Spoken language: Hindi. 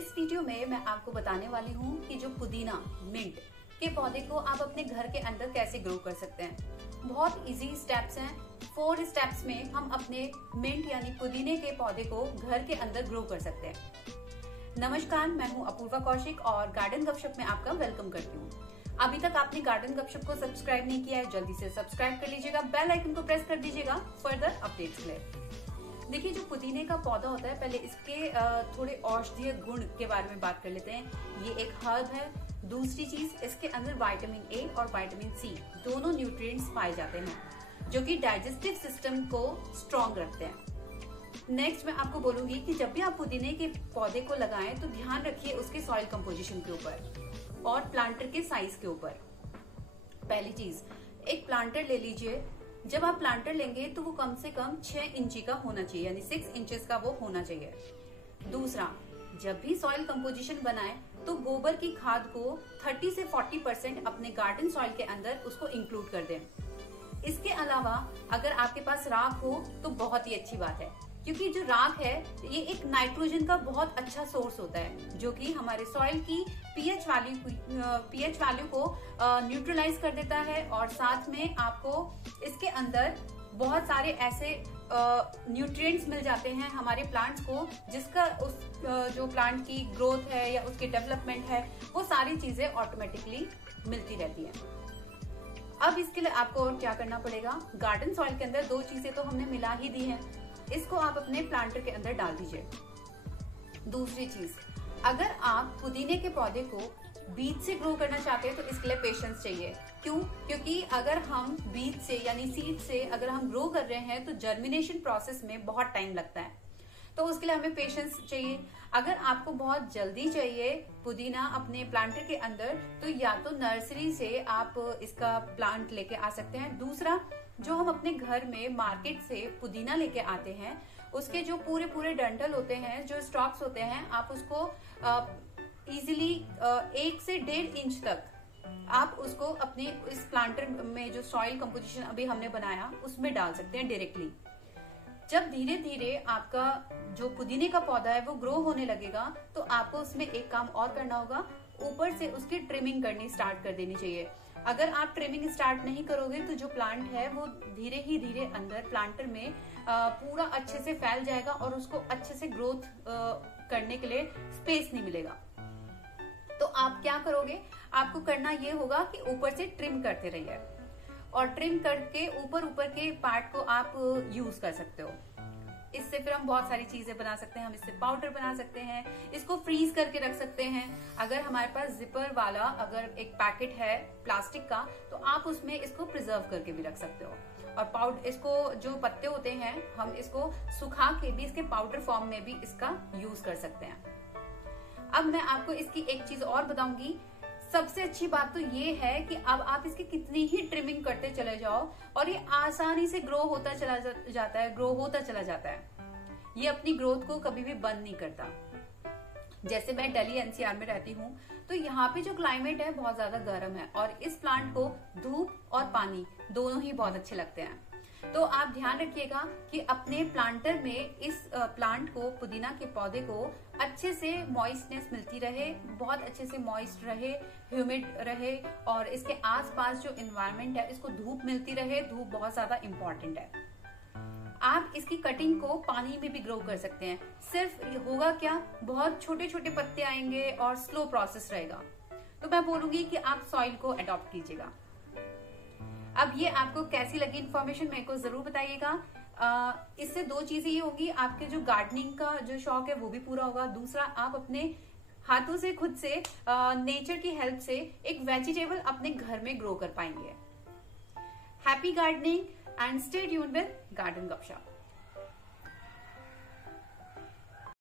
इस वीडियो में मैं आपको बताने वाली हूँ कि जो पुदीना मिंट के पौधे को आप अपने घर के अंदर कैसे ग्रो कर सकते हैं। बहुत इजी स्टेप्स हैं। 4 स्टेप्स में हम अपने मिंट यानी पुदीने के पौधे को घर के अंदर ग्रो कर सकते हैं। नमस्कार, मैं हूँ अपूर्वा कौशिक और गार्डन गपशप में आपका वेलकम करती हूँ। अभी तक आपने गार्डन गपशप को सब्सक्राइब नहीं किया है, जल्दी से सब्सक्राइब कर लीजिएगा, बेल आइकन को प्रेस कर दीजिएगा फर्दर अपडेट्स के लिए। देखिए, जो पुदीने का पौधा होता है, पहले इसके थोड़े औषधीय गुण के बारे में बात कर लेते हैं। ये एक हर्ब है। दूसरी चीज, इसके अंदर विटामिन ए और विटामिन सी दोनों न्यूट्रिएंट्स पाए जाते हैं जो कि डाइजेस्टिव सिस्टम को स्ट्रॉन्ग रखते हैं। नेक्स्ट मैं आपको बोलूंगी कि जब भी आप पुदीने के पौधे को लगाएं तो ध्यान रखिए उसके सॉइल कंपोजिशन के ऊपर और प्लांटर के साइज के ऊपर। पहली चीज, एक प्लांटर ले लीजिए। जब आप प्लांटर लेंगे तो वो कम से कम 6 इंची का होना चाहिए, यानी 6 इंचेस का वो होना चाहिए। दूसरा, जब भी सॉइल कंपोजिशन बनाएं तो गोबर की खाद को 30 से 40% अपने गार्डन सॉइल के अंदर उसको इंक्लूड कर दें। इसके अलावा अगर आपके पास राख हो तो बहुत ही अच्छी बात है, क्योंकि जो राख है ये एक नाइट्रोजन का बहुत अच्छा सोर्स होता है जो कि हमारे सॉइल की पीएच वैल्यू को न्यूट्रलाइज कर देता है और साथ में आपको इसके अंदर बहुत सारे ऐसे न्यूट्रिएंट्स मिल जाते हैं हमारे प्लांट्स को, जिसका उस जो प्लांट की ग्रोथ है या उसकी डेवलपमेंट है वो सारी चीजें ऑटोमेटिकली मिलती रहती हैं। अब इसके लिए आपको और क्या करना पड़ेगा, गार्डन सॉइल के अंदर 2 चीजें तो हमने मिला ही दी हैं, इसको आप अपने प्लांटर के अंदर डाल दीजिए। दूसरी चीज, अगर आप पुदीने के पौधे को बीज से ग्रो करना चाहते हैं तो इसके लिए पेशेंस चाहिए। क्यों? क्योंकि अगर हम बीज से यानी सीड से अगर हम ग्रो कर रहे हैं तो जर्मिनेशन प्रोसेस में बहुत टाइम लगता है, तो उसके लिए हमें पेशेंस चाहिए। अगर आपको बहुत जल्दी चाहिए पुदीना अपने प्लांटर के अंदर तो या तो नर्सरी से आप इसका प्लांट लेके आ सकते हैं। दूसरा, जो हम अपने घर में मार्केट से पुदीना लेके आते हैं उसके जो पूरे डंठल होते हैं, जो स्टॉक्स होते हैं, आप उसको इजीली 1 से 1.5 इंच तक आप उसको अपने इस प्लांटर में जो सॉइल कंपोजिशन अभी हमने बनाया उसमें डाल सकते हैं डायरेक्टली। जब धीरे धीरे आपका जो पुदीने का पौधा है वो ग्रो होने लगेगा तो आपको उसमें एक काम और करना होगा, ऊपर से उसकी ट्रिमिंग करनी स्टार्ट कर देनी चाहिए। अगर आप ट्रिमिंग स्टार्ट नहीं करोगे तो जो प्लांट है वो धीरे ही धीरे अंदर प्लांटर में पूरा अच्छे से फैल जाएगा और उसको अच्छे से ग्रोथ करने के लिए स्पेस नहीं मिलेगा। तो आप क्या करोगे, आपको करना ये होगा कि ऊपर से ट्रिम करते रहिए और ट्रिम करके ऊपर के पार्ट को आप यूज कर सकते हो। इससे फिर हम बहुत सारी चीजें बना सकते हैं। हम इससे पाउडर बना सकते हैं, इसको फ्रीज करके रख सकते हैं। अगर हमारे पास जिपर वाला अगर एक पैकेट है प्लास्टिक का तो आप उसमें इसको प्रिजर्व करके भी रख सकते हो। और पाउडर, इसको जो पत्ते होते हैं हम इसको सुखा के भी इसके पाउडर फॉर्म में भी इसका यूज कर सकते हैं। अब मैं आपको इसकी एक चीज और बताऊंगी। सबसे अच्छी बात तो ये है कि अब आप इसकी कितनी ही ट्रिमिंग करते चले जाओ और ये आसानी से ग्रो होता चला जाता है। ये अपनी ग्रोथ को कभी भी बंद नहीं करता। जैसे मैं दिल्ली एनसीआर में रहती हूँ तो यहाँ पे जो क्लाइमेट है बहुत ज्यादा गर्म है और इस प्लांट को धूप और पानी दोनों ही बहुत अच्छे लगते हैं। तो आप ध्यान रखिएगा कि अपने प्लांटर में इस प्लांट को, पुदीना के पौधे को अच्छे से मॉइस्टनेस मिलती रहे, बहुत अच्छे से मॉइस्ट रहे, ह्यूमिड रहे और इसके आसपास जो एनवायरनमेंट है इसको धूप मिलती रहे। धूप बहुत ज्यादा इंपॉर्टेंट है। आप इसकी कटिंग को पानी में भी ग्रो कर सकते हैं। सिर्फ होगा क्या, बहुत छोटे छोटे पत्ते आएंगे और स्लो प्रोसेस रहेगा। तो मैं बोलूंगी कि आप सॉइल को अडॉप्ट कीजिएगा। अब ये आपको कैसी लगी इन्फॉर्मेशन मेरे को जरूर बताइएगा। इससे 2 चीजें ये होगी, आपके जो गार्डनिंग का जो शौक है वो भी पूरा होगा। दूसरा, आप अपने हाथों से खुद से नेचर की हेल्प से एक वेजिटेबल अपने घर में ग्रो कर पाएंगे। Happy gardening and stay tuned with garden गपशप।